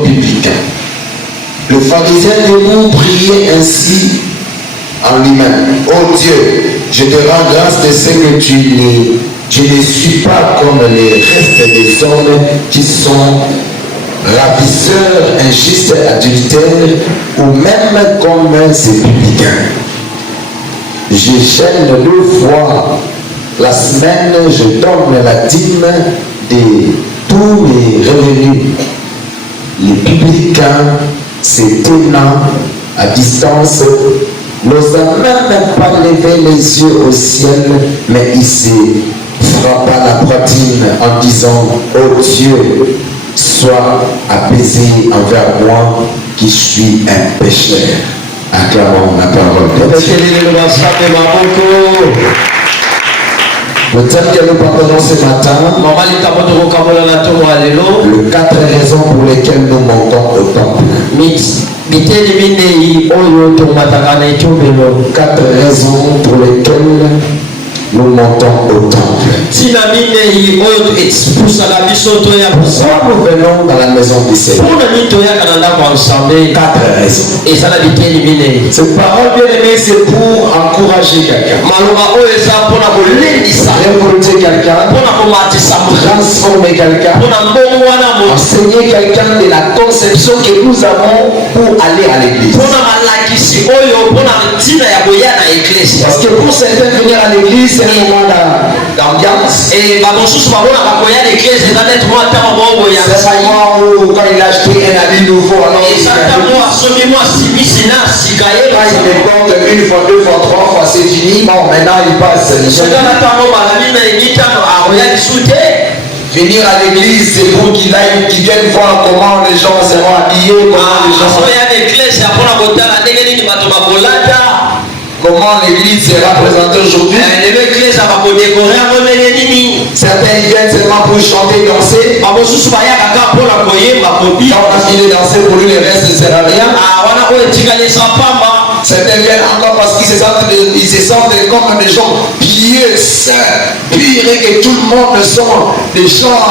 biblique. Le pharisien debout priait ainsi en lui-même. Oh Dieu, je te rends grâce de ce que je ne suis pas comme les restes des hommes qui sont ravisseurs, injustes, adultères, ou même comme ces publicains. Je gêne 2 fois la semaine, je donne la dîme de tous mes revenus. Les publicains, se tenant à distance, n'osant même pas lever les yeux au ciel, mais il se frappa la poitrine en disant: oh Dieu, sois apaisé envers moi qui suis un pécheur. Acclamons la parole de Dieu. Le thème que nous partageons ce matin, le 4 raisons pour lesquelles nous montons au temple. 4 raisons pour lesquelles nous montons au temple. Pourquoi nous venons dans la maison du Seigneur? 4 raisons. Cette parole, bien aimée, c'est pour encourager quelqu'un, révolter quelqu'un, transformer quelqu'un, enseigner quelqu'un de la conception que nous avons pour aller à l'église. Parce que pour certains, venir à l'église, c'est un moment d'ambiance. C'est un moment où, quand il a acheté un habit nouveau, alors il porte 1 fois, 2 fois, 3 fois, c'est fini. Bon, maintenant il passe. Venir à l'église, c'est pour qu'ils viennent voir comment les gens seront habillés, comment l'église sera présentée aujourd'hui. Certains viennent seulement pour chanter, danser. Quand on a fini de danser, pour lui, le reste ne sert à rien. Certains viennent encore parce qu'ils se sentent comme des gens pieux, saints, purs, et que tout le monde sont des gens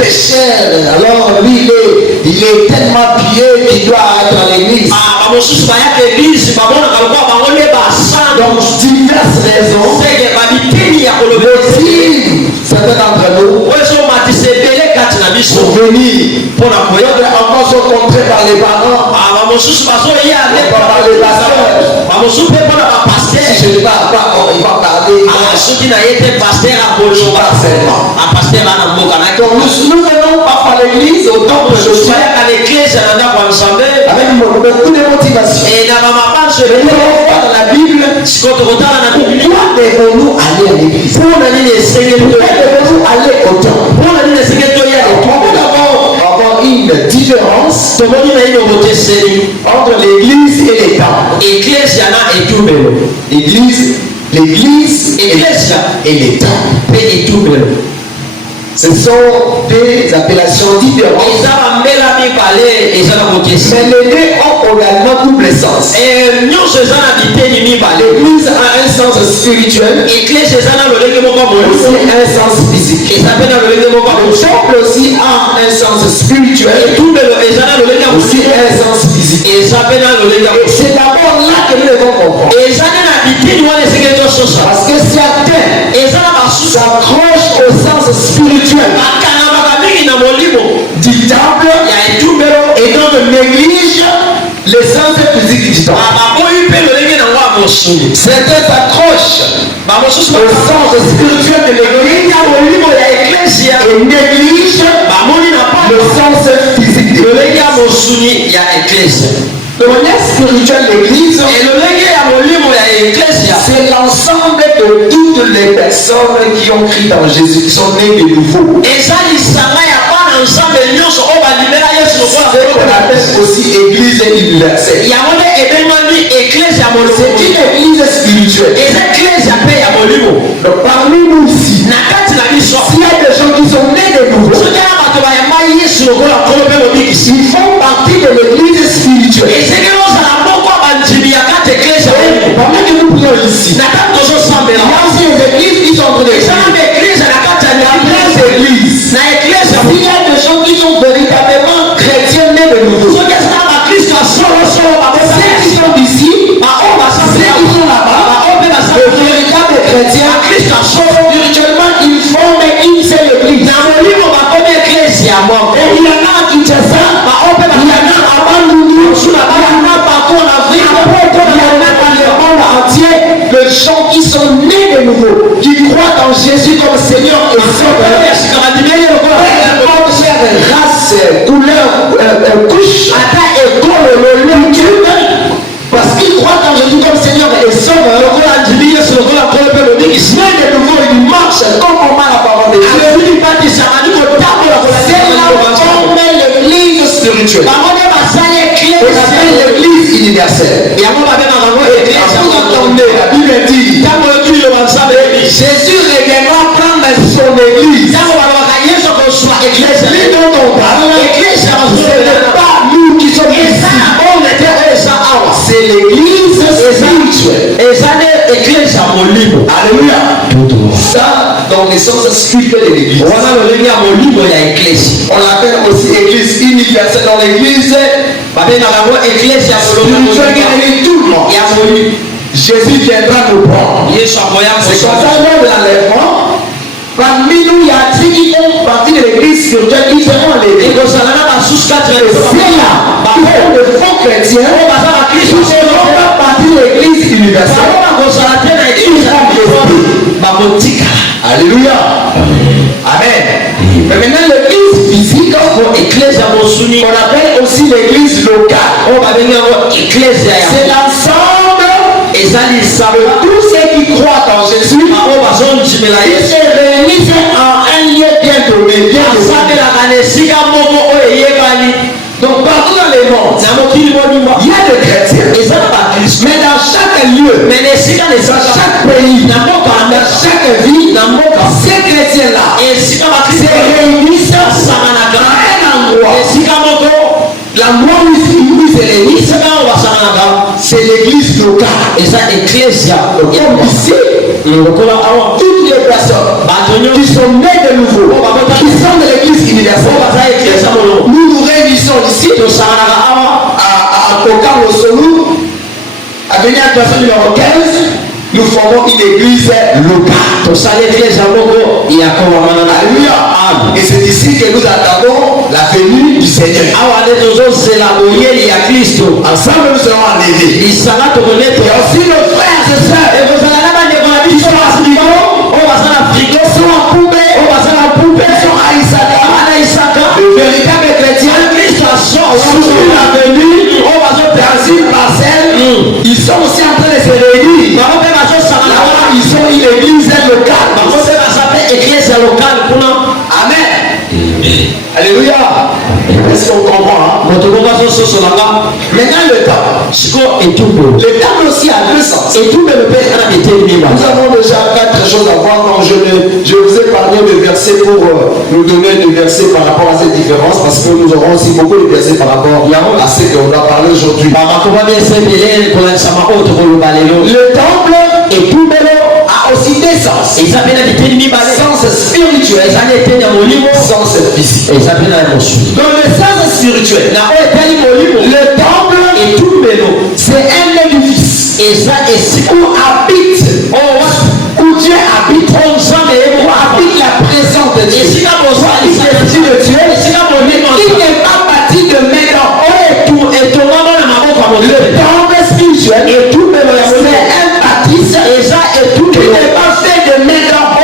pécheurs. Alors lui, il est tellement pieux qu'il doit être à l'église. Donc diverses raisons. Certains d'entre nous pour venir, encore sont contrés par les parents, par les pasteurs. Si je ne parle pas, il va parler. Donc nous venons parfois à l'église, au temple de Dieu, avec beaucoup de motivation. Mais nous voit dans la Bible, pourquoi devons-nous aller à l'église? Pourquoi devons-nous aller au temple? On peut d'abord avoir une différence entre l'église et les temples. L'église et les temples. Ce sont des appellations différentes. Mais les deux ont également double sens. L'église a un sens spirituel, aussi un sens physique. Le temple aussi a un sens spirituel, aussi un sens physique. C'est d'abord là que nous devons comprendre. Parce que certains s'accrochent au sens spirituel du temple et donc négligent le sens physique du temple. Certains s'accrochent au sens spirituel de l'église et négligent le sens physique de l'église. Le manière spirituelle de l'église, c'est l'ensemble de toutes les personnes qui ont cru dans Jésus, qui sont nées de nouveau. Ce qu'on appelle aussi église universelle. C'est une église spirituelle. Donc parmi nous ici, s'il y a des gens qui sont nés de nouveau, ils font partie de l'église spirituelle. Pendant que nous prions ici, il y a aussi des églises qui sont en train de s'il y a des gens qui sont véritablement chrétiens nés de nouveau, gens qui sont nés de nouveau, qui croient en Jésus comme Seigneur et Sauveur, race, couleur, couche, parce qu'ils croient en Jésus comme Seigneur et Sauveur, ils viennent de nouveau, ils marchent conformément à la parole de Dieu. C'est là comme l'église spirituelle. On appelle l'église universelle. Et vous entendez, la Bible dit, Jésus reviendra prendre son église. L'église dont on parle, ce n'est pas nous qui sommes ici. C'est l'église spirituelle. Alléluia. Ça, dans le sens spirituel de l'église. On l'appelle aussi église universelle. Dans l'église spirituelle qui réunit tout le monde. Jésus viendra nous prendre. C'est comme ça lors de l'enlèvement. Parmi nous, il y a ceux qui font partie de l'église spirituelle, ils seront enlevés. C'est là, de faux chrétiens, qui ne seront pas partie de l'église universelle. Alléluia. Amen. Mais maintenant, l'église physique, on appelle aussi l'église locale. C'est l'ensemble de tous ceux qui croient en Jésus. Ils se réunissent en un lieu bien donné. Donc partout dans le monde, il y a des chrétiens. Mais dans chaque lieu, dans chaque pays, dans chaque ville, ces chrétiens-là se réunissent à un endroit. L'endroit où ils se réunissent, c'est l'église locale. Comme ici, toutes les personnes qui sont nées de nouveau, qui sont de l'église universelle, nous nous réunissons ici à Kokan au Solou, à venir à classe numéro 15. Nous formons une église locale. Alléluia. Et c'est ici que nous attendons la venue du Seigneur. Ensemble nous serons enlevés. Il y a aussi nos frères et sœurs. Ils sont à Frigo, ils sont à Poubé, ils sont à Isaka. Le véritable chrétien, sous la venue, dans une parcelle, ils sont aussi en train de se réunir. Là-bas, ils sont une église locale. Amen. Alléluia. Est-ce qu'on comprend? Maintenant le temple. Le temple aussi a deux sens. Nous avons déjà 4 choses à voir. Donc je vous ai parlé de versets pour nous donner des versets par rapport à cette différence, parce que nous aurons aussi beaucoup de versets par rapport à ce qu'on va parler aujourd'hui. Le temple a aussi des sens. Sens spirituel, sens physique. Dans le sens spirituel, le temple c'est un édifice où Dieu habite, la présence de Dieu. Il n'est pas bâti de main d'homme. Le temple spirituel, c'est un bâtisse qui n'est pas fait de main d'homme.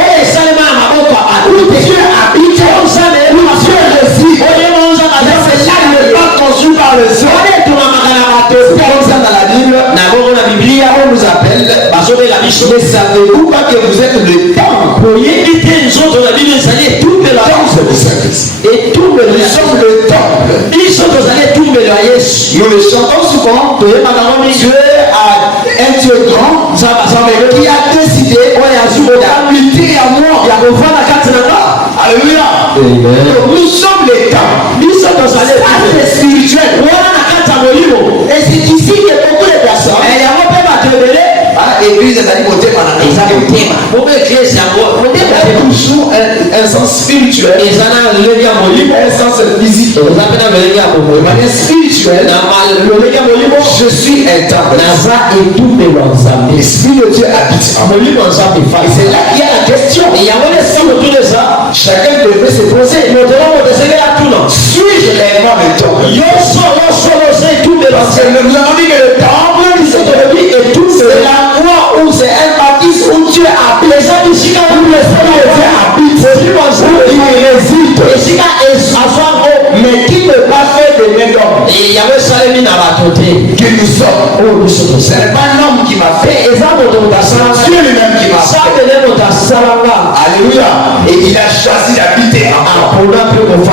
Où Dieu habite, où Dieu réside. C'est là qu'il n'est pas construit par le sol. C'est comme ça dans la Bible. On nous appelle. Mais savez-vous pas que vous êtes le temple? Et tout nous sommes le temple. Nous le chantons souvent. Dieu a un Dieu grand qui a décidé d'habiter en moi. Alléluia. Nous sommes les temples. Ça c'est spirituel. Et c'est ici que beaucoup de personnes l'église est allée voter par la toujours un sens spirituel, un sens physique. De manière spirituelle, je suis un temple. L'esprit de Dieu habite en moi. Et c'est là qu'il y a la question. Chacun devrait se poser. Suis-je réellement le temple? Nous avons dit que le temple c'est l'endroit où c'est un mais qui ne pas fait de main d'homme. Que nous sommes. Ce n'est pas un homme qui m'a fait. C'est Dieu lui-même qui m'a fait. Alléluia. Et il a choisi d'habiter en moi.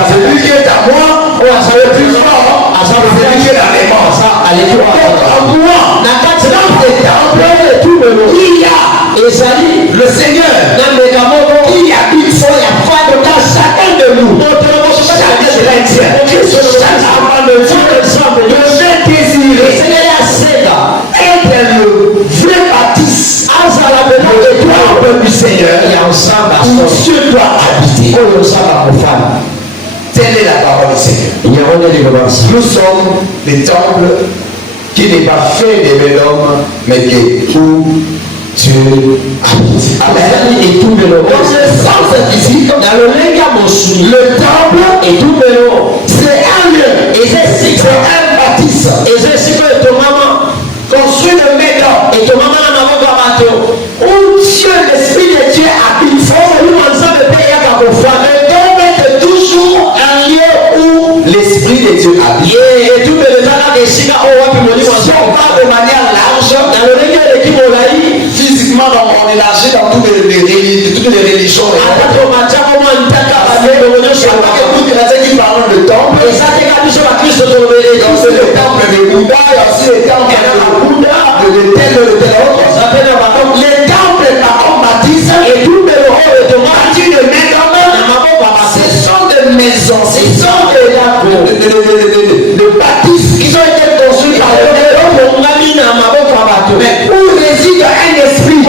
C'est lui qui est à moi. C'est le plus fort. C'est lui qui est dans les morts. En moi, dans le temple, il y a le Seigneur qui habite dans chacun de nous. Chaque chrétien, chaque enfant de Dieu devait désirer être le vrai baptiste. Le temple du Seigneur où Dieu doit habiter. Telle est la parole du Seigneur. Nous sommes les temples qui n'est pas fait des mains d'homme, mais qui où Dieu habite. Amen. Et tout le sens physique, le temple et tout c'est un lieu. Et c'est un bâtisse. Et c'est construit de mains d'homme. Et où Dieu, l'Esprit de Dieu habite. Le temple est toujours un lieu où l'Esprit de Dieu habite. Si on parle de manière large, physiquement, on est largé dans toutes les religions. Il y a qui parlent de temple. C'est le temple de Bouddha, il y a aussi le temple de tel autre. Les temples par contre baptise et tout le bâti de main d'homme. Ce sont des maisons, ce sont des bâtisses qui ont été construits par le mais où réside un esprit, où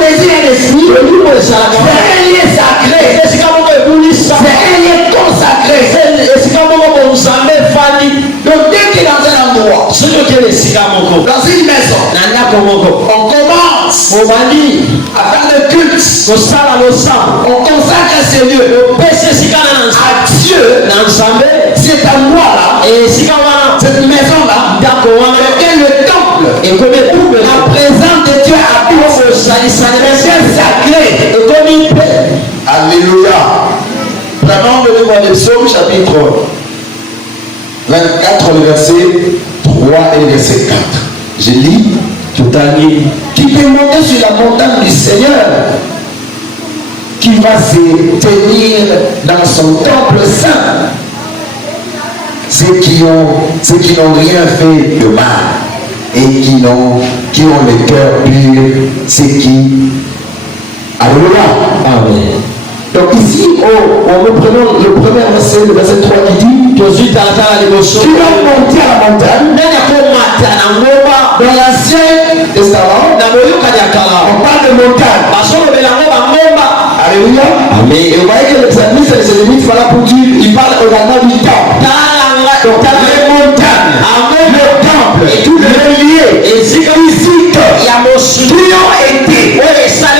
réside un esprit, c'est un lieu sacré, c'est un lieu consacré. Donc dès qu'il est dans un endroit, dans une maison, on commence à faire le culte, on consacre ce lieu à Dieu. C'est à moi là, cette maison là, et le temple, la présence de Dieu habite, c'est sacré. Alléluia. Prenons le livre des Psaumes chapitre 24, le verset 3 et le verset 4. Je lis tout à l'heure. Qui peut monter sur la montagne du Seigneur, qui va se tenir dans son temple saint. Ceux qui n'ont rien fait de mal et qui ont le cœur pur, ceux qui. Alléluia. Amen. Donc ici, nous prenons le premier verset, le verset 3 qui dit tu vas monter à la montagne. Dans l'Ancien Testament, on parle de montagne. Alléluia. Amen. Et vous voyez que le psalmiste et ses limites voilà pour dire, il parle également du temple. Donc les montagnes, le temple, et tout le lieu physique qui ont été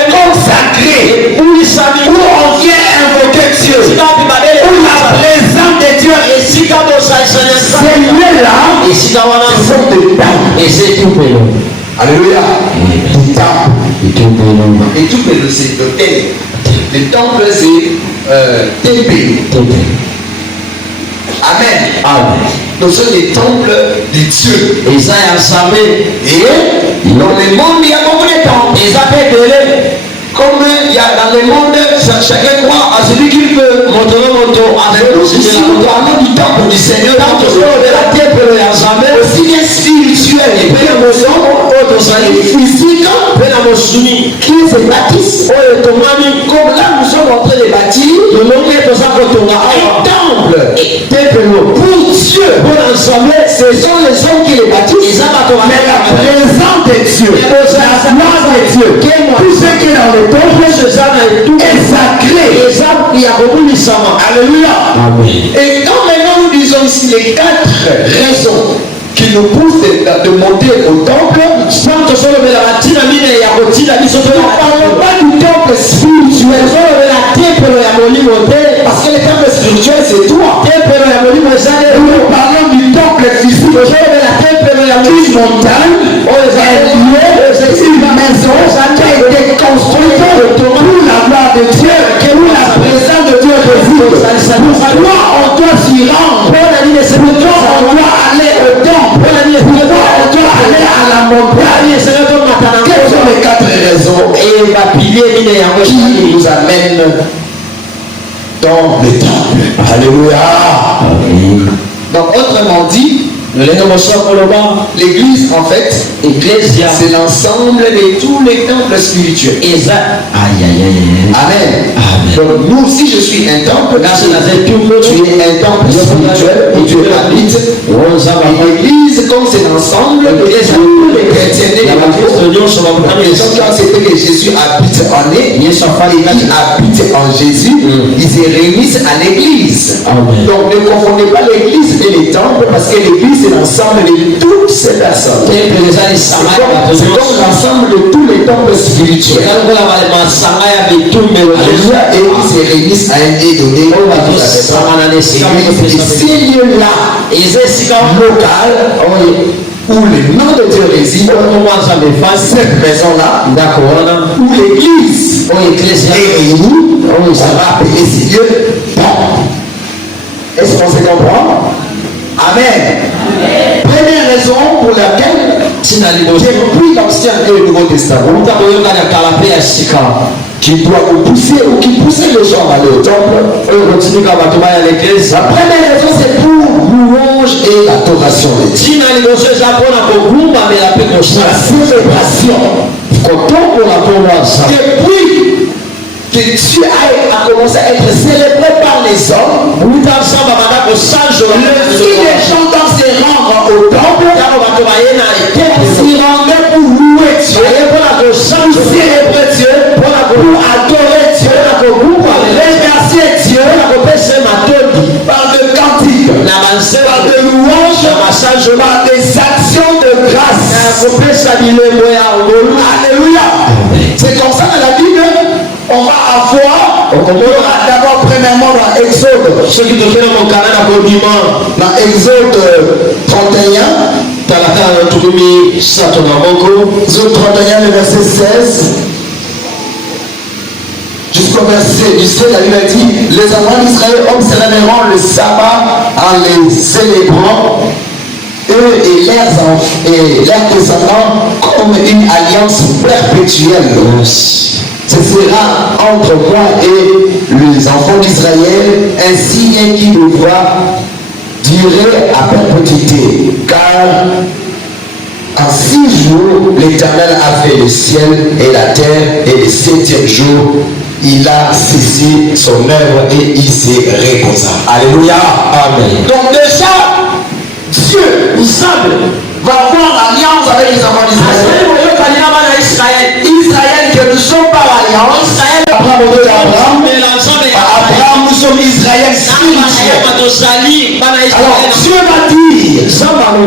consacrés, où on vient invoquer Dieu, où la présence de Dieu est ces lieux-là, ce sont des temples. Et c'est tout pélo. Alléluia. Des temples. Et tout pélo, c'est l'hôtel. Les temples, c'est temples. Amen. Amen. Donc ce sont des temples de Dieu. Et ça est ensemble. Et dans le monde, il y a beaucoup de temples. Et ça fait de comme il y a dans le monde, chacun croit à celui qu'il veut. Ici, nous parlons du temple du Seigneur. Aussi bien spirituel et physique, qui se bâtissent. Comme là, nous sommes en train de bâtir un temple. Pour Dieu, ce sont les hommes qui les bâtissent. Mais la présence de Dieu, la gloire de Dieu, tout ce qui est dans le temple est sacré. Alléluia. Et quand maintenant nous disons ici les 4 raisons qui nous poussent de monter au temple, nous ne parlons pas du temple spirituel. Parce que le temple spirituel c'est toi. Nous parlons du temple physique. Une montagne, une maison qui a été construite pour la gloire de Dieu, pour la présence qui nous amène dans le temple. Alléluia. Donc autrement dit, l'église en fait, c'est l'ensemble de tous les temples spirituels. Amen. Donc nous, si je suis un temple, tu es un temple spirituel où tu habites. Et l'église, comme c'est l'ensemble de tous les chrétiens nés dans la foi, les gens qui ont accepté que Jésus habite en eux et qui habitent en Jésus, ils se réunissent à l'église. Donc ne confondez pas l'église et les temples, parce que l'église c'est l'ensemble de toutes ces personnes. C'est comme l'ensemble de tous les temples spirituels. Alléluia. Et ils se réunissent à un lieu donné. Et ces lieux-là, local, où le nom de Dieu réside, cette maison-là, où l'église est réunie, on va appeler ces lieux temples. Est-ce qu'on se comprend? Amen. Première raison pour laquelle depuis l'Ancien et le Nouveau Testament, qui doit vous pousser ou qui poussait les gens à aller au temple, la première raison c'est pour louange et adoration de Dieu. La célébration. Depuis que Dieu a commencé à être célébré par les hommes, le si les gens doivent se rendre au temple, s'y rendaient pour louer Dieu, pour célébrer Dieu, pour adorer Dieu, pour remercier Dieu, par de cantiques, par de louanges, par des actions de grâce. Alléluia. C'est comme ça dans la Bible. On va avoir, on aura d'abord premièrement dans Exode. Dans Exode 31. Exode 31, le verset 16. Jusqu'au verset du 7, la Bible dit: les enfants d'Israël observeront le sabbat en les célébrant, eux et leurs descendants, comme une alliance perpétuelle. Ce sera entre moi et les enfants d'Israël un signe qui devra durer à perpétuité. Car en 6 jours, l'Éternel a fait le ciel et la terre, et le 7e jour, il a cessé son œuvre et il s'est reposé. Alléluia. Amen. Donc déjà, Dieu, nous semble, va avoir alliance avec les enfants d'Israël. Israël que nous sommes par alliance. Abraham, nous sommes Israël spirituel. Alors Dieu va dire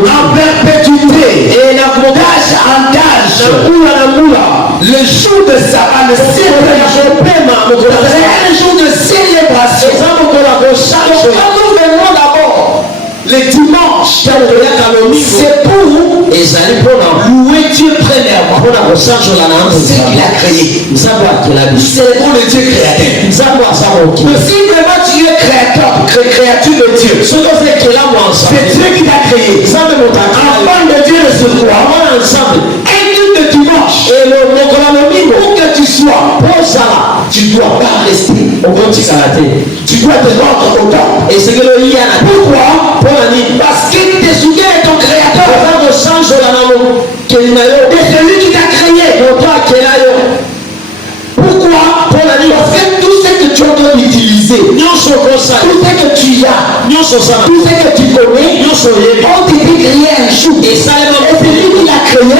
en perpétuité et d'âge en âge, le jour de sabbat, le 7e jour, c'est un jour de célébration. Donc quand nous venons d'abord le dimanche, c'est pour louer Dieu premièrement. C'est qu'il a créé. C'est pour le Dieu créateur. Mais si vraiment tu es créateur, créature de Dieu, c'est Dieu qui t'a créé. Enfant de Dieu de ce roi, un culte de dimanche, où que tu sois, tu ne dois pas rester. Tu dois te rendre au temple. Pourquoi? Parce que tu te souviens de ton créateur. Et celui qui t'a créé. Pourquoi? Parce que tout ce que tu dois utiliser, tout ce que tu as, tout ce que tu connais, ont été créés un jour. Et celui qui l'a créé,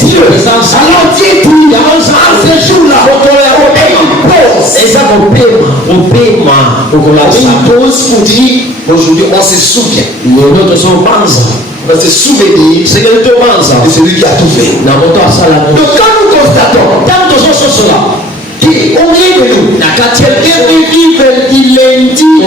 c'est Dieu. Alors Dieu dit, en ce jour-là, on pose pour dire, aujourd'hui on se souvient. On va se souvenir de celui qui a tout fait. Donc quand nous constatons qu'au milieu de nous, quelqu'un qui vit du lundi au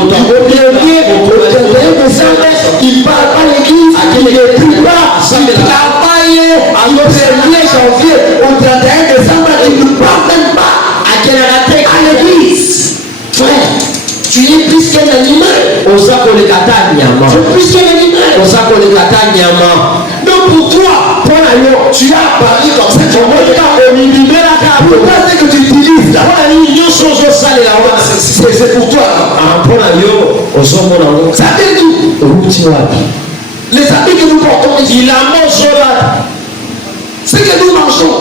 il ne parle pas l'église, il ne prie pas, il travaille au 1er janvier au 31 décembre, il ne parle même pas à l'église. Frère, tu es plus qu'un animal. Tu es plus qu'un animal. Donc pour toi, tu as parlé comme ça. Pourquoi C'est pour toi. Ça vient d'où? Les habits que nous portons ici, ce que nous mangeons,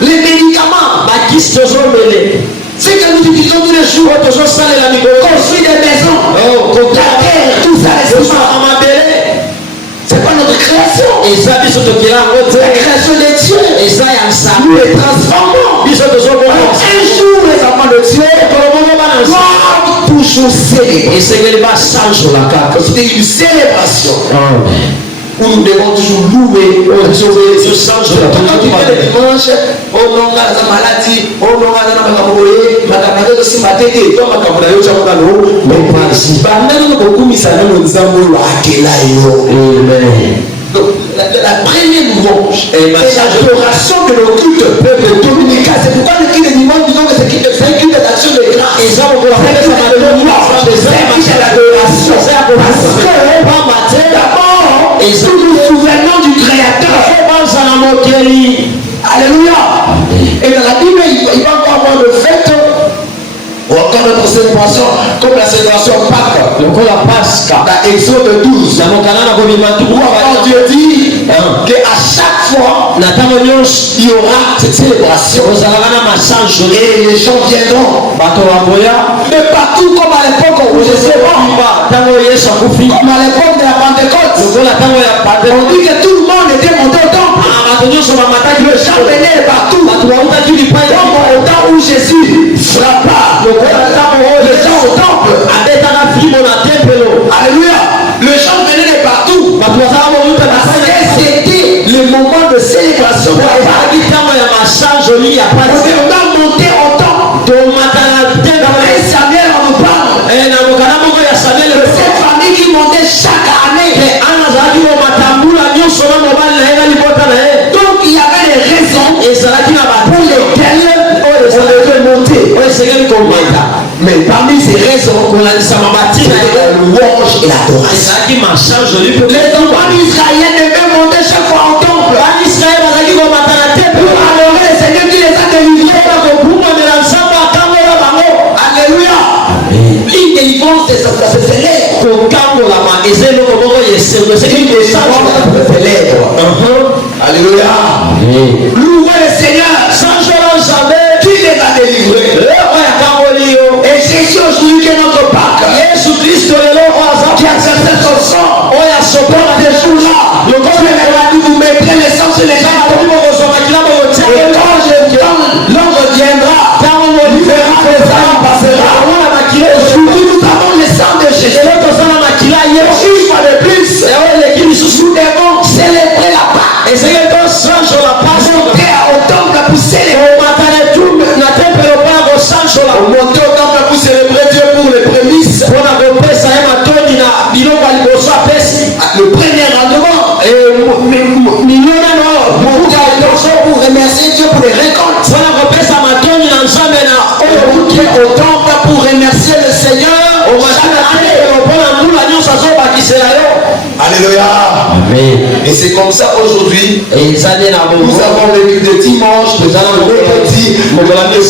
les médicaments, ce que nous utilisons tous les jours, construire des maisons, la terre, tout ça, c'est pas notre création. La création de Dieu. Nous les transformons. Un jour, les enfants de Dieu doivent toujours célébrer. C'était une célébration. Où nous devons toujours louer, sauver, se changer. Quand tu fais le dimanche, on a la maladie, on a la maladie, la première louange et l'adoration de nos cultes peuple dominicain. C'est pourquoi le culte de dimanche, disons que c'est un culte d'action de grâce. C'est un culte d'adoration. Parce que d'abord, nous nous souvenons du Créateur. Alléluia. Et dans la Bible, il va encore avoir le fait ou encore notre célébration comme la célébration Pâques, dans Exode 12. Où encore Dieu dit qu'à chaque fois il y aura cette célébration et les gens viendront de partout comme à l'époque où je sais pas, comme à l'époque de la Pentecôte. On dit que tout le monde était monté au temple. Le chant venait partout. Comme au temps où Jésus frappa les gens au temple. Alléluia. Le chant venait de partout. Parce que c'était le moment de célébration. On doit monter au temple. Dans les Samuel, on nous parle de cette famille qui montait chaque année. Donc il y avait des raisons pour lesquelles on devait monter. Mais parmi ces raisons, c'est la louange et l'adoration. Les enfants d'Israël devaient monter chaque fois au temple pour adorer le Seigneur qui les a délivrés. Alléluia. Une délivrance, ça se célèbre. Alléluia. Louez le Seigneur. Qui les a délivrés. Et Jésus aujourd'hui qui est notre Pâques, qui a accepté son sang pour des jours-là. Vous mettrez les sangs sur les gens. Et quand l'homme reviendra, il verra que les âmes passera. Aujourd'hui nous avons le sang de Jésus. Une fois de plus, nous devons célébrer la Pâques. Monter au temple pour célébrer. Monter au temple pour célébrer Dieu pour les prémices. Le premier rendement. Pour remercier Dieu pour les récoltes. Monter au temple pour remercier le Seigneur. Alléluia. Amen. Et c'est comme ça aujourd'hui. Nous avons le culte de dimanche, nous avons le mercredi, nous avons les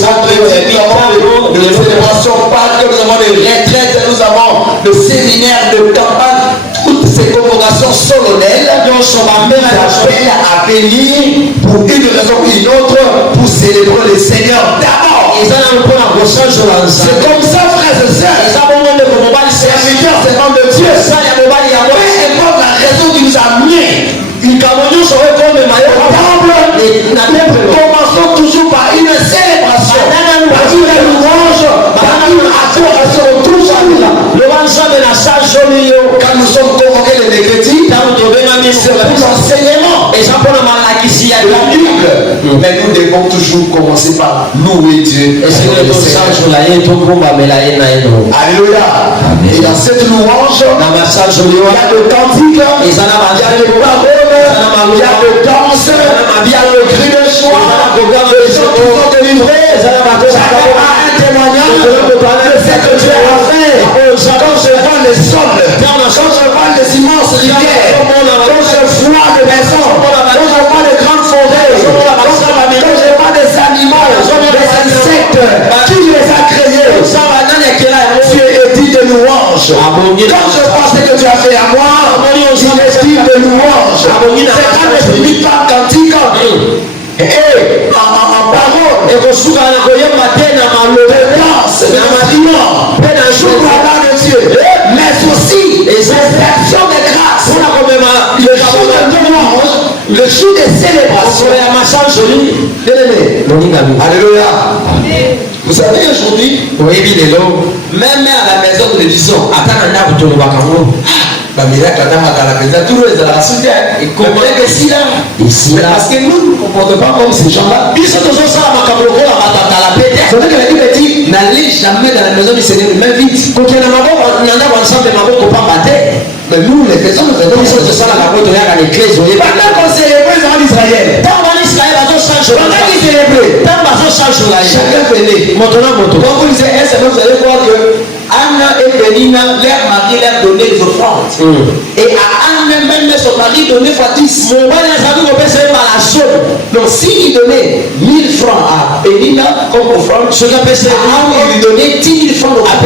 célébrations Pâques, nous avons les retraites, nous avons le séminaire de campagne. Toutes ces convocations solennelles nous appellent à venir pour une raison ou une autre pour célébrer le Seigneur d'abord. C'est comme ça, frères et sœurs. Serviteurs, servants de Dieu. Peu importe la raison qui nous a mis. Commençons toujours par une célébration, par une louange, par une adoration. Quand nous sommes convoqués les mercredis, c'est pour l'enseignement et la Bible. Mais nous devons toujours commencer par louer Dieu. Alléluia. Et dans cette louange, il y a de cantiques, il y a de paroles, il y a de danse, il y a le cri de joie, les gens qui sont délivrés. Chacun a un témoignage de ce que Dieu a fait. Quand je vois les sols, quand je vois les immenses rivières, quand je vois des maisons, quand je vois les grandes forêts, quand je vois des animaux, des insectes, qui les a créés? et en parole, et que sous la coyenne matin à ma l'obéissance, à ma dimanche, sous la main de Dieu, mais aussi les actions de grâce, le jour de célébration, alléluia. Vous savez aujourd'hui, même à la maison de l'édition, et comprenez que si là, parce que nous ne comportons pas comme ces gens-là. N'allez jamais dans la maison du Seigneur, mais vite. Mais nous, les faisons, nous faisons ça dans l'église. Pendant qu'on célébrait les enfants d'Israël, pendant qu'ils célébraient, chacun venait. Donc vous disiez, vous allez voir que Anna et Pénina, leur mari leur donnaient des offrandes. Et à Anna même son mari donnait fois 10. Donc s'il donnait 1000 francs à Pénina comme offrande, il lui donnait 10 000 francs au temple.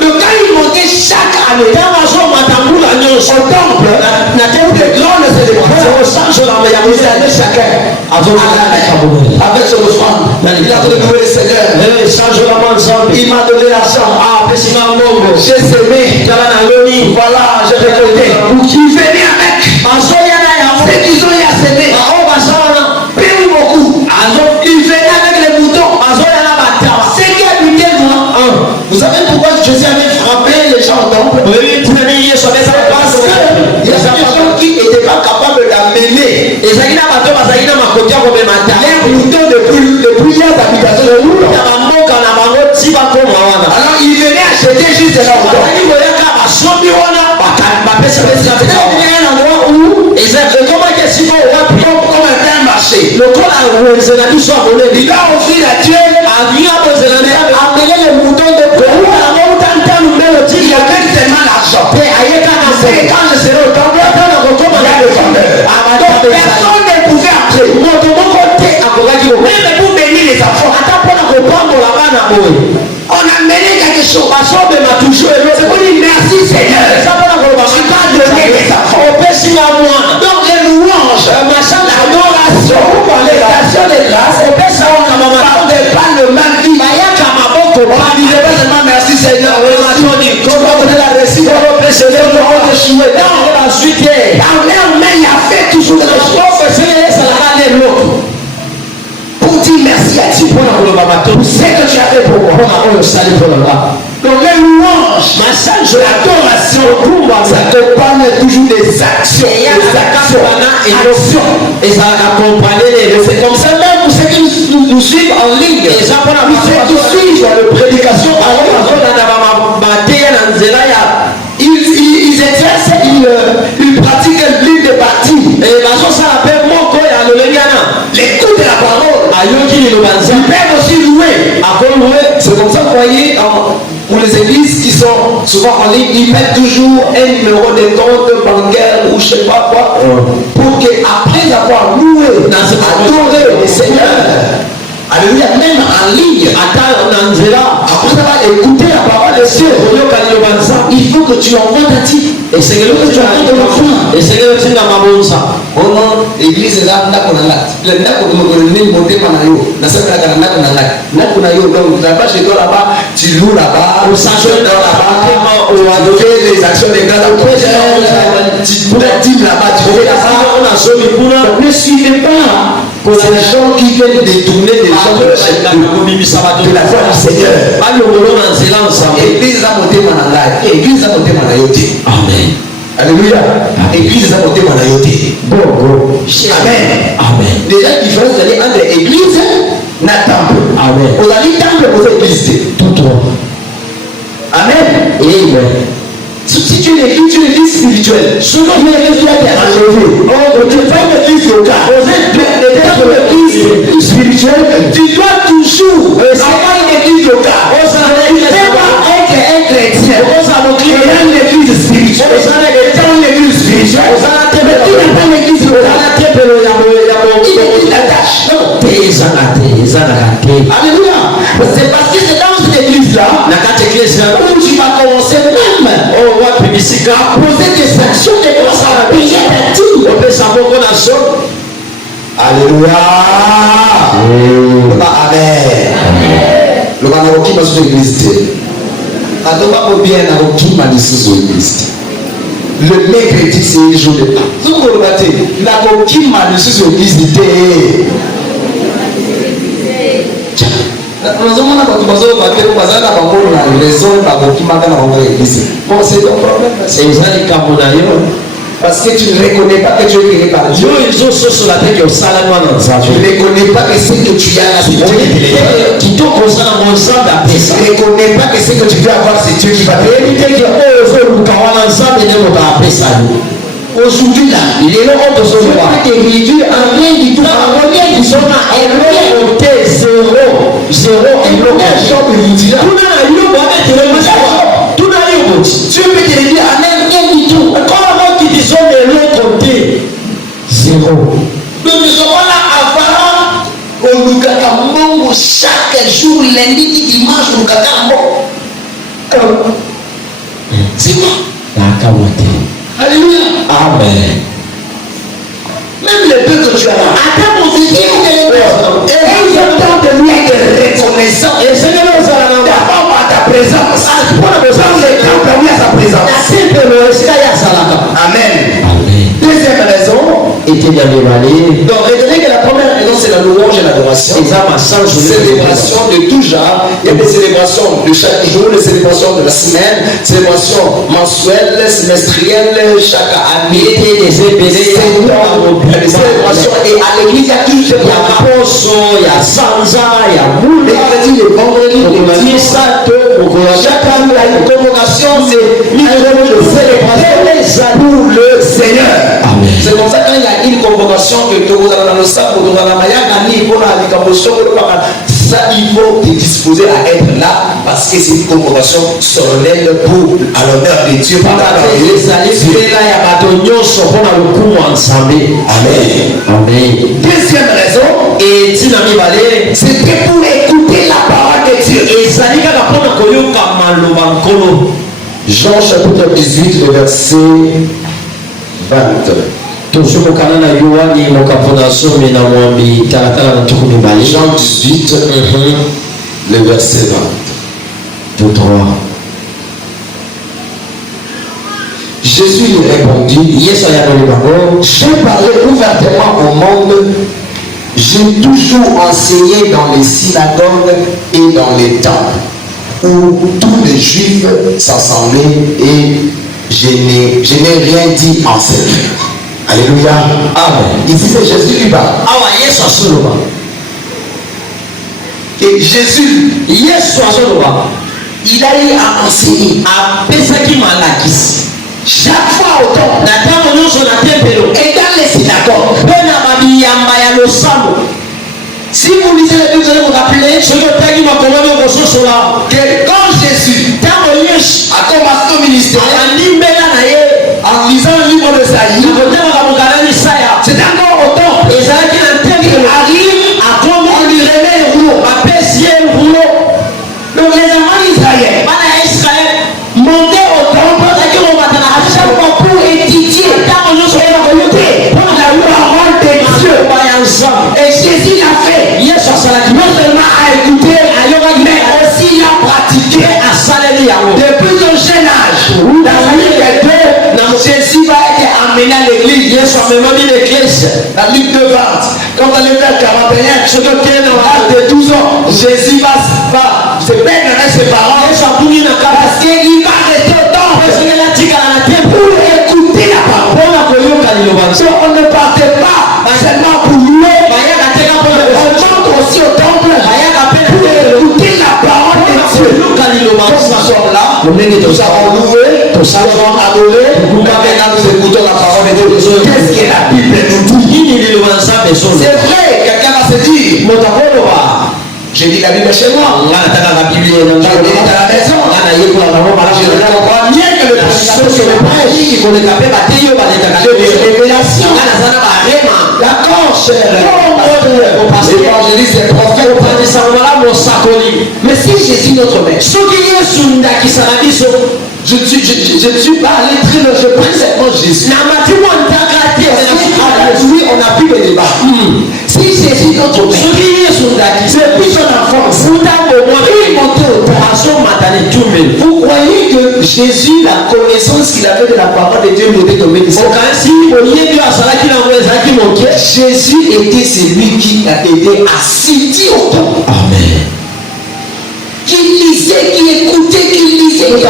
Donc quand il montait chaque année au temple, de grandes célébrations, ils allaient chacun avec son offrande. Il a donné le Seigneur. Il m'a donné l'argent. J'ai semé. Voilà, j'ai récolté. Pour qui venait avec. C'est qu'ils ont eu à semer. Paye beaucoup. Il venait avec les moutons. C'est qui a buté moi. Vous savez pourquoi Jésus avait frappé les gens au temple? Parce que il y a des gens qui n'étaient pas capables d'amener les moutons depuis leurs habitations. Alors il venait acheter juste là au temple. Comme un marché. Il a offert à Dieu amener les moutons de Pérou. Il y avait tellement d'argent. Et quand je serai au temple, il y a le vendeur. Donc personne ne pouvait entrer. Même pour bénir les enfants. On a mené quelque chose. C'est pour dire merci Seigneur. Tu vas donner les enfants. Donc les louanges, l'adoration, les actions de grâce, on ne pas le même vie. On ne disait pas seulement merci Seigneur. On va donner la récite. On il a fait toujours des choses. Pour dire merci à Dieu. Pour ce que tu as fait pour moi. Donc les louanges, l'adoration, ça te parle toujours des actions. Et ça accompagne. C'est comme ça même pour ceux qui nous suivent en ligne. Ceux qui suivent la prédication en ligne. Ils exercent, ils pratiquent l'une des parties. L'écoute de la parole. Ils peuvent aussi louer. C'est comme ça que vous voyez pour les églises qui sont souvent en ligne, ils mettent toujours un numéro de compte bancaire ou je ne sais pas quoi, pour qu'après avoir loué, adoré le Seigneur, alléluia, même en ligne, après avoir écouté la parole de Dieu, il faut que tu envoies ta type. Et c'est que tu envoies ton enfant. Et c'est que tu n'as pas bon ça. Oh non, l'église est là, on a le là-bas, chez toi là-bas, tu loues là-bas, tu fais les actions des gars, tu dîmes là-bas, tu fais là-bas. Ne suivez pas c'est les gens qui viennent détourner des gens de la foi du Seigneur. Église a monté Manangai. Église a monté Manayoti. Amen. Alléluia. Église a monté Manayoti. Amen. Amen. Déjà, la différence entre église et temple. Amen. On a dit temple pour église. Tout droit. Amen. Amen. Si tu es une église spirituelle, ce qu'on met l'église là, tu es enlevé. Tu n'es pas une église locale. D'être une église spirituelle, tu dois toujours avoir une église locale. Tu ne peux pas être un chrétien. Tu as une église spirituelle. Tu as une église spirituelle. Mais tu n'as pas une église locale. Il t'attache. Alléluia. C'est parce que c'est dans cette église-là où tu vas commencer même à poser des actions de grâce à la prière. Alléluia. Amen. Le Manaroki va sur l'église. Le mercredi, c'est le jour de Pâques. Vous me remarquez, la coquille m'a reçu sur l'église d'idée. Parce que tu ne reconnais pas que tu es créé par Dieu. Tu ne reconnais pas que c'est que tu as la Dieu. Tu ne reconnais pas que c'est que tu veux avoir, c'est Dieu qui va te donner. Aujourd'hui là, il est là, on te sauve pas. Tu peux te réduire en rien du tout. En rien du tout. Zéro et bloqué. Tu peux te réduire en rien du tout. Comment qui disent de l'autre côté? Zéro. Donc nous sommes là avant au Lukakambo chaque jour, lundi, dimanche, Lukakambo. C'est quoi? Alléluia. Amen. Même le peu que tu as là, attends mon Dieu, ils ont tant de liens de reconnaissance. Et c'est d'abord par ta présence. Pour la présence, c'est permis à sa présence. Amen. Deuxième raison, donc retenez que la première raison c'est la louange et l'adoration. Célébration de tout genre. Il y a des célébrations de chaque jour, des célébrations de la semaine, célébrations mensuelles, semestrielles, chaque année. Des célébrations. Et à l'église, il y a toujours des poissons, il y a Sansa, il y a Moule, les vendredis, les dimanches, chaque année, il y a une convocation, c'est une célébration pour le Seigneur. C'est comme ça quand il y a une convocation que vous avez dans le sac, vous avez ça, il faut te disposer à être là parce que c'est une convocation solennelle pour à l'honneur de Dieu. Amen. Deuxième raison, c'était pour écouter la parole de Dieu. Jean chapitre 18, le verset 20. Jean 18, le verset 20. 2, 3. Jésus lui répondit, j'ai parlé ouvertement au monde, j'ai toujours enseigné dans les synagogues et dans les temples où tous les juifs s'assemblaient et je n'ai rien dit en secret. Alléluia. Amen. Ici c'est Jésus qui parle. Et Jésus, il a eu à enseigner. Chaque fois au temple et dans les synagogues. Si vous lisez la Bible, vous allez vous rappeler que quand Jésus a commencé son ministère, en lisant le livre de Isaïe, c'est encore au temple. Il arrive à comment on lui remet le rouleau. Donc les enfants d'Israël montaient au temple à chaque fois pour étudier la parole de Dieu. Et Jésus l'a fait. Non seulement à écouter, mais aussi à pratiquer. Depuis son jeune âge, dans Luc 2, Jésus va être amené à l'église. La Luc 2, 20. Quand on est vers 41, de 12 ans, Jésus va se perdre ses parents. Parce qu'il va rester au temple pour écouter la parole. Donc on ne partait pas seulement pour louer, on monte aussi au temple pour écouter la parole de Dieu. Donc nous sommes là, nous avons loué, nous avons adoré, maintenant nous écoutons la parole de Dieu. Qu'est-ce que la Bible nous dit? C'est vrai, quelqu'un va se dire, j'ai dit la Bible chez moi, j'ai dit à la maison, je ne comprends bien que le révélation. D'accord, cher. L'évangéliste est prophète. Mais si Jésus notre maître, je ne suis pas allé très loin, je prends seulement Jésus. Oui, on a pu le débat. Si Jésus notre maître, depuis son enfance, il montait au temps. Vous croyez que Jésus, la connaissance qu'il avait de la parole de Dieu, lui était tombé ici? Jésus était celui qui a été assis au temps. Amen. Qui lisait, qui écoutait, qui lisait. Et avec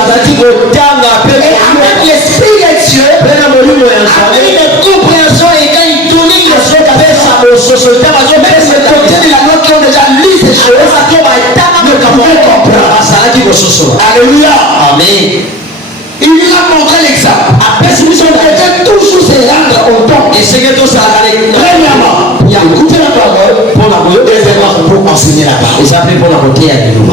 l'esprit de Dieu, avec une compréhension et quand il donnait le son avec sa même le côté de la note qui ont déjà lu ces choses, ne pouvaient comprendre. Alléluia. Amen. Il lui a montré l'exemple. Après, si nous sommes toujours se rendre au temps. Et c'est que tout ça a premièrement, il y a écouté la parole, deuxièmement, pour enseigner la parole. Et ça fait pour la côté à l'Église.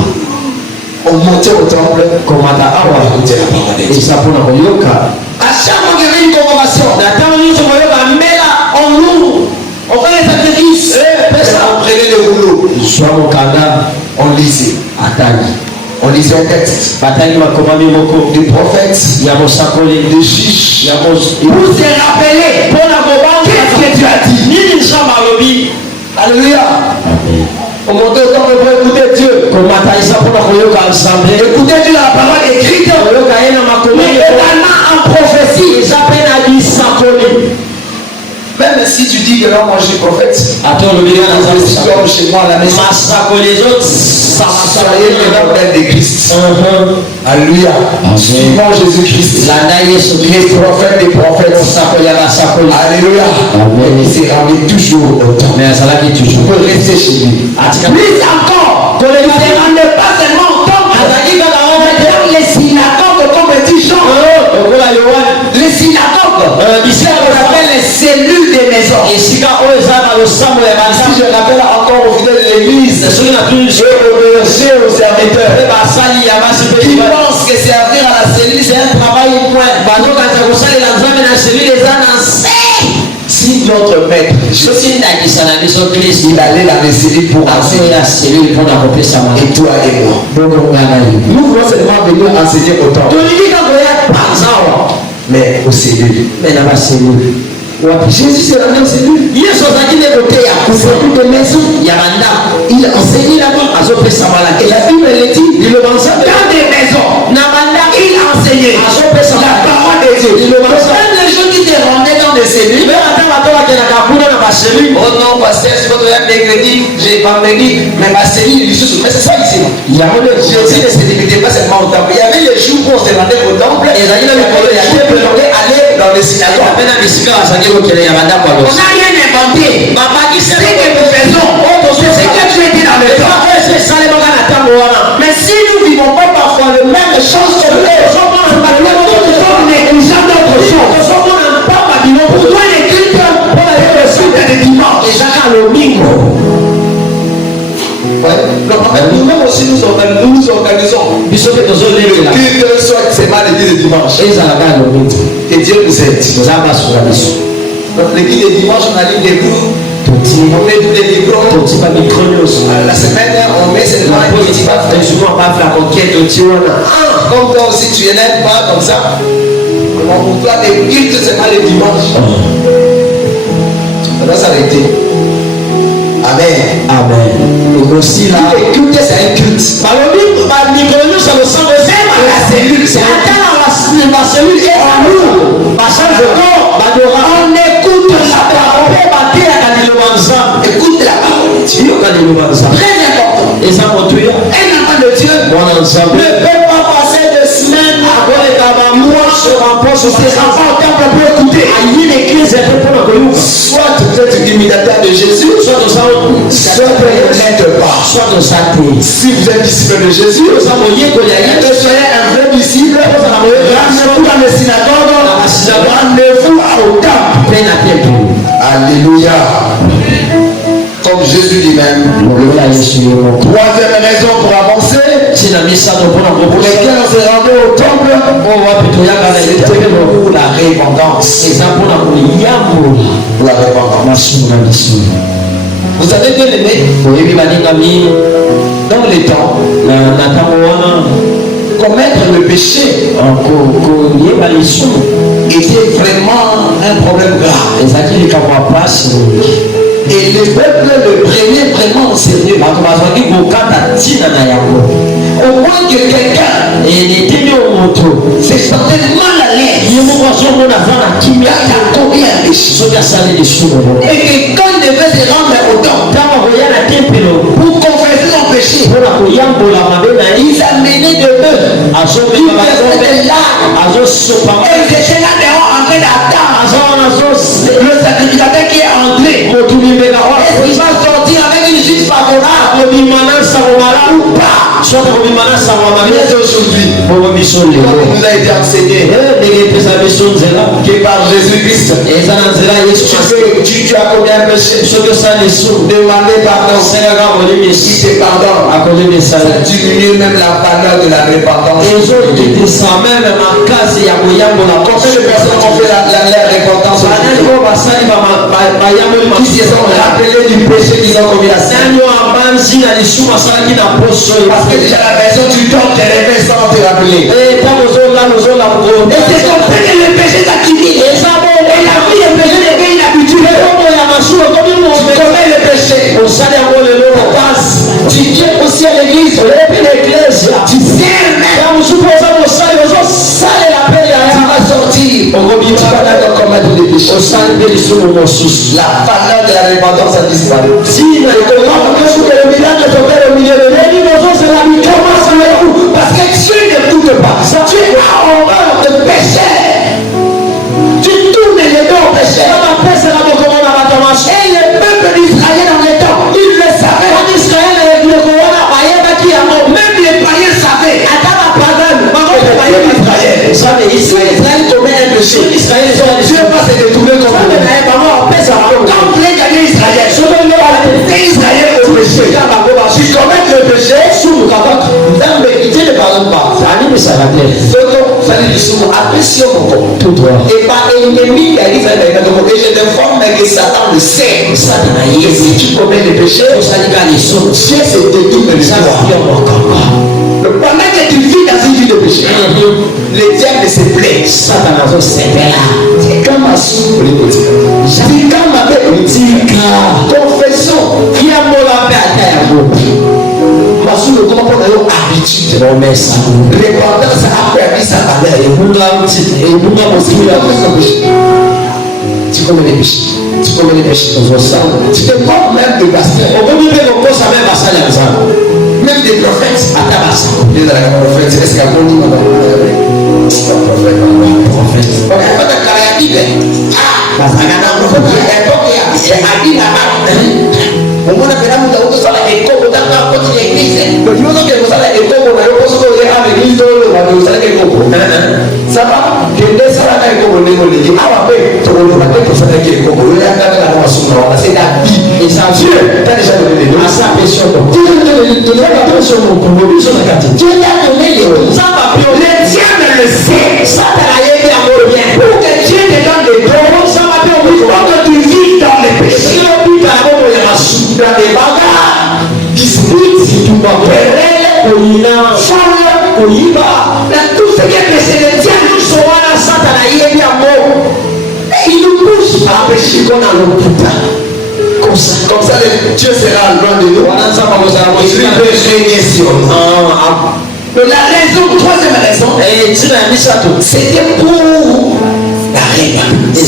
On montait au temple, comme à la écouter la parole de Dieu. Et ça pour la Yoka. À chaque fois qu'il y avait une convocation, on loue, on fait les sacrifices, on prenait le rouleau. Soit mon canard, on lisait. On lisait un texte. Des prophètes, des juges. Vous se rappelez, qu'est-ce que Dieu a dit? Alléluia. On montait au temple pour écouter Dieu. Écouter Dieu dans la parole écrite. Mais également en prophétie. Même si tu dis que là, moi je suis prophète, comme chez moi à la maison, soyez le modèle de Christ. Alléluia. Suivons Jésus-Christ. Prophète des prophètes. Alléluia. Il s'est rendu toujours au temps. Vous pouvez rester chez lui. Plus encore, ne se rendez pas seulement au temps. Dans les synagogues comme petit Jean. Les synagogues. Ici on appelle les cellules des maisons. Et si je rappelle encore au fidèles de l'église, aux serviteurs qui pensent que servir à la cellule c'est un travail point. Si notre maître il allait dans les cellules pour enseigner, et toi et moi, nous voulons seulement venir enseigner au temps, mais aux cellules. Jésus s'est rendu aux cellules. Il enseignait là-bas. Et la Bible le dit, dans des maisons, il enseignait la parole de Dieu. Même les gens qui se rendaient dans des cellules, oh non, pasteur, c'est votre mercredi, j'ai vendredi, mais ma cellule, mais c'est ça ici. Il y avait Jésus ne se limitait pas seulement au temple. Il y avait les jours où on se rendait au temple et il y avait aller dans les synagogues. On n'a rien inventé. C'est que nous faisons. C'est que tu étais dans le temps. Mais si nous ne vivons pas parfois les mêmes choses que eux, nous sommes négligents d'autres choses. Pour toi, les culte, pour aller le suite des dimanches. Et chacun le mingo. Nous-mêmes aussi nous organisons. Le culte soit seulement les dimanches. Que Dieu nous aide. Donc les guides de dimanche, on a mis des groupes. On met tous les micros. La semaine, on met seulement une petite comme toi aussi tu n'aimes pas comme ça. On doit des cultes seulement les dimanches. Ça doit s'arrêter. Amen. Amen. Et aussi là, le culte c'est un culte. La cellule, c'est un culte. La cellule est à nous. On écoute la parole. Écoute la parole de Dieu. Très important. Un enfant de Dieu ne peut pas passer de semaines à mois sur ses enfants au temple pour écouter. Soit tu es imitateur de Jésus, soit tu n'êtes pas. Si vous êtes disciple de Jésus, soyez un vrai disciple. Rendez-vous dans les synagogues, rendez-vous au temple. Alléluia. Comme Jésus dit même. Troisième raison pour avancer, pour lesquels on s'est rendu au temple, c'était pour la repentance. Pour la repentance. Vous savez bien aimé, dans les temps, commettre le péché était vraiment un problème grave. Et le peuple le prenait vraiment au sérieux. Au moins que quelqu'un se sentait mal à l'aise qui a commis un péché. Et que quand il devait se rendre au temple pour confesser son péché, ils amenaient de eux. Ils versaient des larmes. Et ils étaient là dehors en train d'attendre le sacrificateur qui est entré. Est-ce qu'il va sortir avec une suite favorable ou pas? Aujourd'hui, comme il nous a été enseigné que par Jésus-Christ, tu as commis un péché, demandez pardon, il te pardonne. Ça diminue même la valeur de la repentance. Combien de personnes ont fait la repentance qui se sont rappelés du péché qu'ils ont commis la scène? Parce que déjà la personne tu dors, te réveilles sans te rappeler. Et c'est comme ça que le péché t'accumule. Et la vie est péché devient une habitude. Tu commets le péché. Tu viens aussi à l'église. Tu sers même. Tu vas sortir. Tu vas d'abord commettre des péchés. La valeur de la repentance a disparu. Parce que Dieu n'écoute pas. Tu es horreur de péché. Tu tournes les deux au péché. Et le peuple d'Israël dans les temps, il le savait. Même les païens savaient. Israël commet un péché. Dieu va se détourner comme ça. Quand vous voulez gagner Israël, Israël au péché. Tu commets le péché, Dieu ne pardonne pas. Et par ennemi, et je t'informe que Satan le sait. Et si tu commets le péché, Dieu se détourne de toi. Pendant que tu vis dans une vie de péché, le diable se plaît. C'est comme un sou. Confession. Habitude. Repentance a perdu sa valeur. Tu commets des péchés. Tu commets des péchés. Tu te portes même de pasteur. Même des prophètes. Est-ce qu'il y a un ça va? C'est la vie. Et ça, Dieu t'a déjà donné les noms. Dieu t'a donné les noms. Le diable le sait. Ça t'a bien. Pour que Dieu te donne les noms, il faut que tu vis dans les péchés. Dans les bagarres, disputes, dans tout ce qui est péché, le diable nous saura la Satan et il nous pousse à pécher qu'on a le putain. Comme ça, Dieu sera loin de nous. La raison, troisième raison, c'était pour la repentance.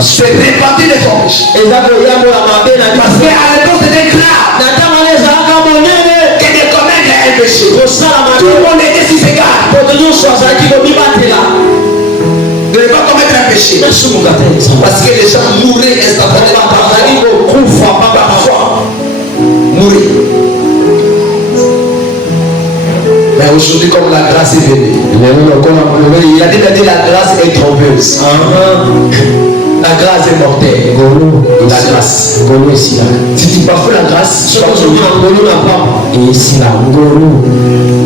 C'est répartir les forges. Parce qu'à l'époque c'était grave. Que de commettre un péché. Tout le monde était sur ses gardes. De ne pas commettre un péché. Parce que les gens mouraient instantanément. Parfois. Mourir. Mais aujourd'hui, comme la grâce est venue, il a dit que la grâce est trompeuse. La grâce est mortelle. La grâce. Si tu parfais la grâce, tu vas aujourd'hui en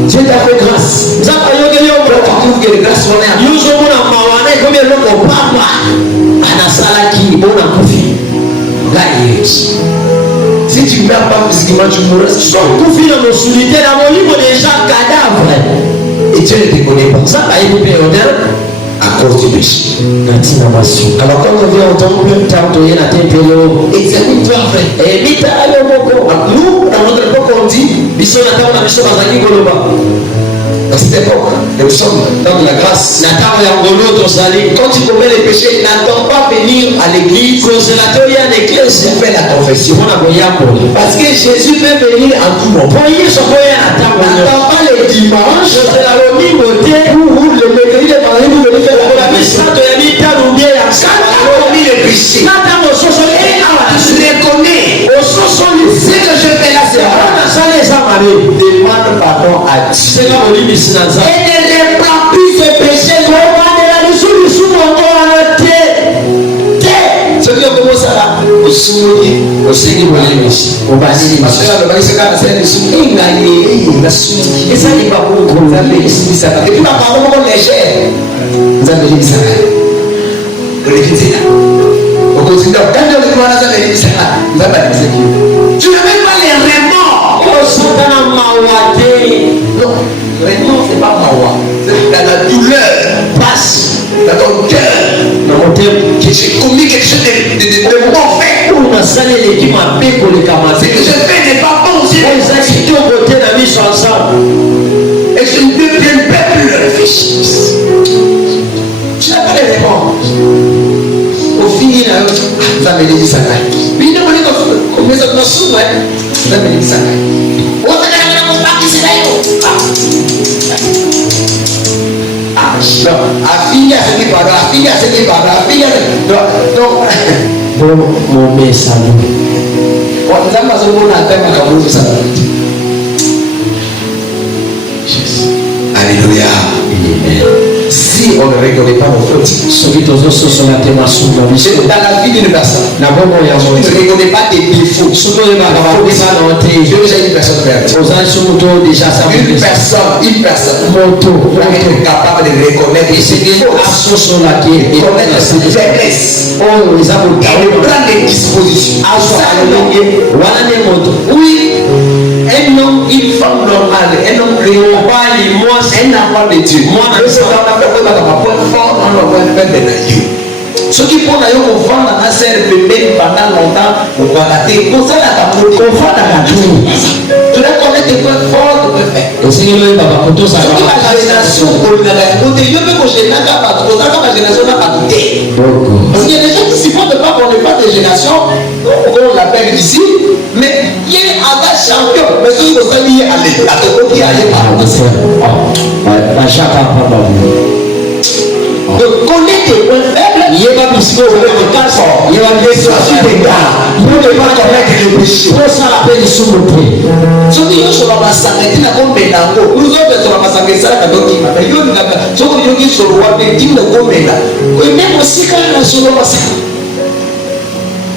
Dieu t'a fait grâce. Tu trouves que les grâces sont là. Si tu ne meurs pas physiquement, tu mourras. Et Dieu ne te connaît pas. Ça va être à cause du péché. Alors quand on vient au temple, examine-toi vrai. Nous, dans notre époque, on dit, dans cette époque, nous sommes dans de la grâce. Quand tu commets les péchés, n'attends pas venir à l'église pour faire la confession. Parce que Jésus peut venir en tout moment. N'attends pas les dimanches ou le mercredi de vendredi pour venir faire la confession. Quand tu as commis le péché, tu reconnais ce que je fais là, c'est vrai. Demande pardon à Dieu. Et ne répands plus ce péché. Ce qui commence là, au soumouni, au Seigneur, au basile, parce que là, le basile, c'est le soumouni, il a et ça n'est pas pour vous. Vous avez dit ça. Et puis, ma parole, on est cher. Vous avez dit ça. Répétez là. Au quotidien, quand on est dans la salle, vous avez dit ça. Tu ne mets pas les remords. Non, vraiment, c'est pas mawa. C'est dans la douleur. Passe dans ton cœur. Que j'ai commis quelque chose de mauvais. Ce que je fais n'est pas bon. Et je ne deviens pas plus le fils. Tu n'as pas les réponses. Au final, vous avez dit ça. Mais il ne m'a pas combien ça nous souffre. Vous avez dit ça. Alléluia. Si on ne reconnaît pas nos fautes, dans la vie d'une personne, tu ne reconnais pas tes défauts. Je vais déjà une personne perdue. Une personne doit être capable de reconnaître ses défauts, connaître ses faiblesses et de prendre des dispositions. Oui, un homme, une femme normale, un homme créé, un enfant de Dieu. Ce qui prend d'ailleurs au fond dans la serre bébé pendant longtemps, on va rater. Pour ça, la capote, on va la tu dois connaître tes points forts, tu peux faire. Ce qui la génération, on a côté, je veux que je n'ai pas parce que la génération n'a pas douté. Parce qu'il y a des gens qui s'y font de pas pour ne pas de génération, on l'appelle ici, mais il y a un champion. Mais ce qui est lié à l'état, il y a donc connais tes points faibles. Il y a pas de il y a des situations d'égards. Pour ne pas commettre le péché. Pour ça l'appel est sur le pied. Ce qui est sur la masse, c'est la bombe d'ango. Nous autres sur la masse, c'est ça la doki. Mais yo n'a pas. Ce qui est sur le roi, mais dis le bombe là. Et même aussi quand on sur la masse.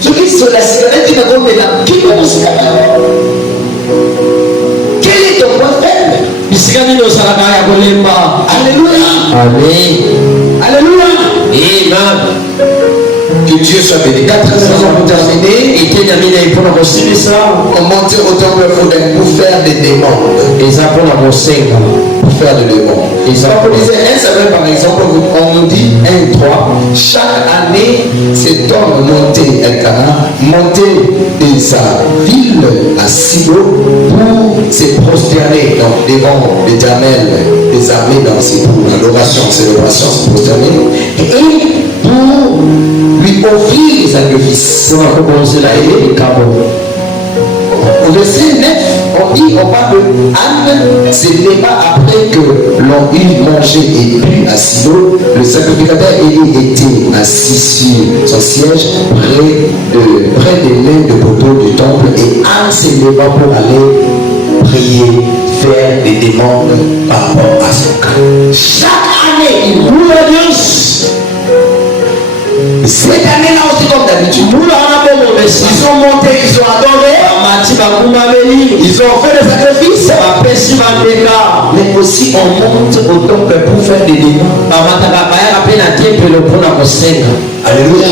Ce qui est sur la cigarette, dis le bombe là. Qui peut aussi quand même. Quel est ton point faible? Alléluia. Amen. Alléluia. Amen. Que Dieu soit béni. 4 raisons pour terminer. On monte au temple pour faire des demandes. Pour faire des demandes. Quand on disait un savait par exemple, on nous dit 1-3. Chaque année, cet homme montait Elkana, montait de sa ville à Silo pour se prosterner devant l'Éternel des armées dans ses pour l'adoration, célébration, se prosterner et pour lui offrir les sacrifices. Au verset 9, on parle de Anne, ce n'est pas après que l'on eut mangé et bu à Silo, le sacrificateur Élie était assis sur son siège près des mains de poteau du temple et Anne se leva pour aller prier, faire des demandes par rapport à son cas. Chaque année, il loue Dieu. Cette année-là aussi comme d'habitude, ils ont monté, ils ont adoré, ils ont fait des sacrifices, mais aussi on monte au temple pour faire des demandes. Alléluia.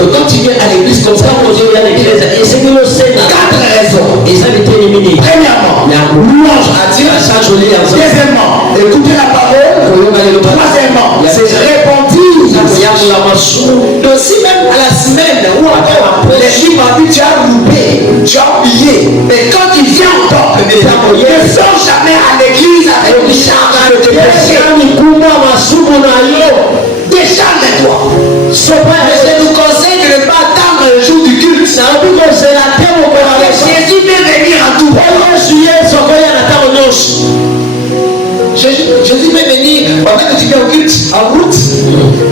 Donc quand tu viens à l'église comme ça, Quand tu viens à l'église, et c'est que le Seigneur. 4 raisons. Et ça veut dire éliminer. Premièrement, louange à Dieu. Deuxièmement, écouter la parole. Troisièmement, c'est répondre. Donc si même à la semaine ou encore les jours tu as loupé, tu as oublié, mais quand tu viens au temple, ne sors jamais à l'église avec une charge de péché. Décharge-toi. Je nous conseille de ne pas attendre le jour du culte. Jésus peut venir en tout temps. Jésus peut venir pendant que tu viens au culte en route.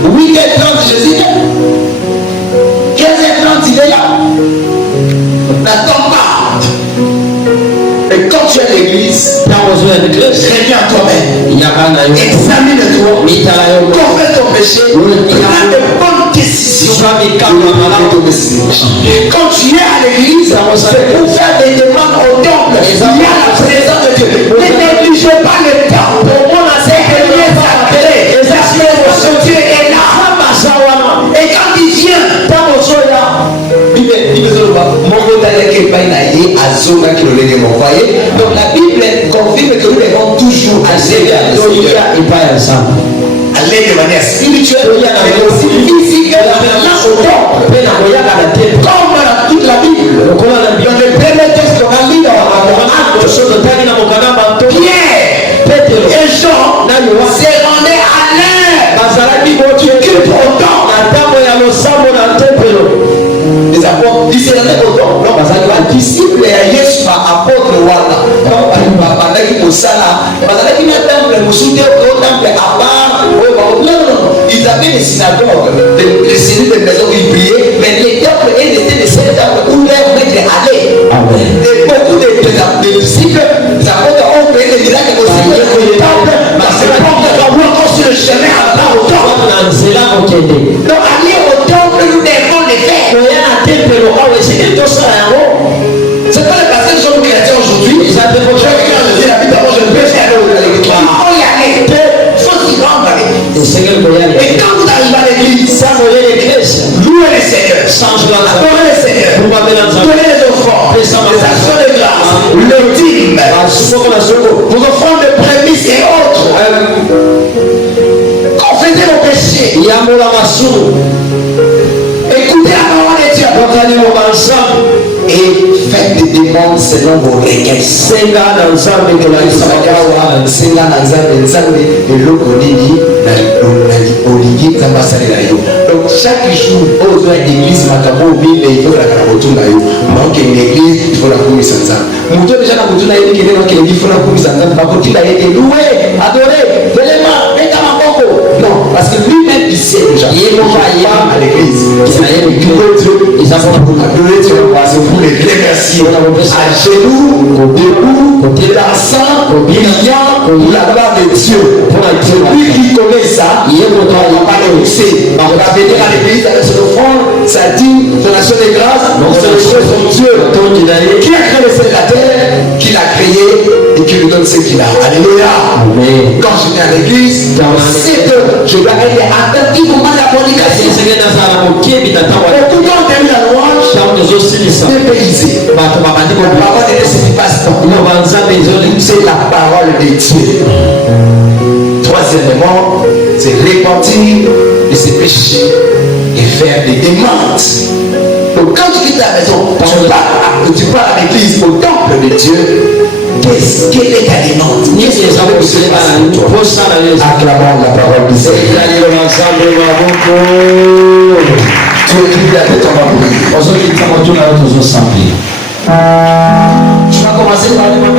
8h30, Jésus vient. 15h30, il est là. N'attends pas. Et quand tu es à l'église, reviens à toi-même. Examine-toi. Confesse ton péché. Prends de bonnes décisions. Quand tu es à l'église, c'est pour faire des demandes au temple. Il y a la présence de Dieu. Ne négligez pas le temple. C'est que Dieu est sacré. La présence de Dieu est là. Et quand il vient, donc la Bible confirme que nous devons toujours aller de manière spirituelle, mais aussi physique, maintenant au temple, comme dans toute la Bible. Donc le premier texte qu'on a lu dans Pierre et Jean s'est rendu à l'heure du culte au temple. Les apôtres disent au temple. Non, parce que les disciples et Yesu apôtre wana pendant qu'ils ont ça là, parce que ils temple au temple à part. Non, ils avaient des synagogues, des cellules de maison où ils priaient, mais les temples étaient des seuls temples où leur maître allait. Et beaucoup de disciples, les apôtres ont fait des miracles aussi dans le temple, parce que les portes doivent encore sur le chemin à part au temple. Donc aller au temple, nous devons le faire. C'est pas le pasteur qui sont chrétiens aujourd'hui. Je vais la Bible d'abord, je peux faire il faut y aller. Il faut s'y rendre. Et quand vous arrivez à l'église, louez le Seigneur, adorez le Seigneur, donnez les offrandes, les actions de grâce, le dîme, vos offrandes de prémices et autres. Confessez vos péchés. Écoutez la parole de Dieu. Et faites des demandes selon vos requêtes. Donc chaque jour, aux églises, il faut la donc une église, il faut la commission. Déjà la il faut la commission. Adorer, non, parce que lui-même il sait déjà. Il est à l'église. Ils adorer Dieu parce que vous les remerciez. À genoux, debout, dansant, priant pour la gloire de Dieu. Lui qui connaît ça, il va pas le laisser. On va venir à l'église avec son offrande, ça dit donation de grâce, c'est le son Dieu. Qui a créé le ciel et la terre, qui l'a créé et qui lui donne ce qu'il a. Alléluia. Quand je viens à l'église, c'est que je dois être attentif au moment de la prédication. Beaucoup d'entre eux la louange, dépaysé. La parole de Dieu se passe pas. C'est la parole de Dieu. Troisièmement, c'est repentir de ses péchés et faire des demandes. Donc quand tu quittes la maison, tu pars à l'église, au temple de Dieu, quelle est ta demande? Acclamons la parole de Dieu. Tu écris la tête, on va mourir. Tu vas commencer par demander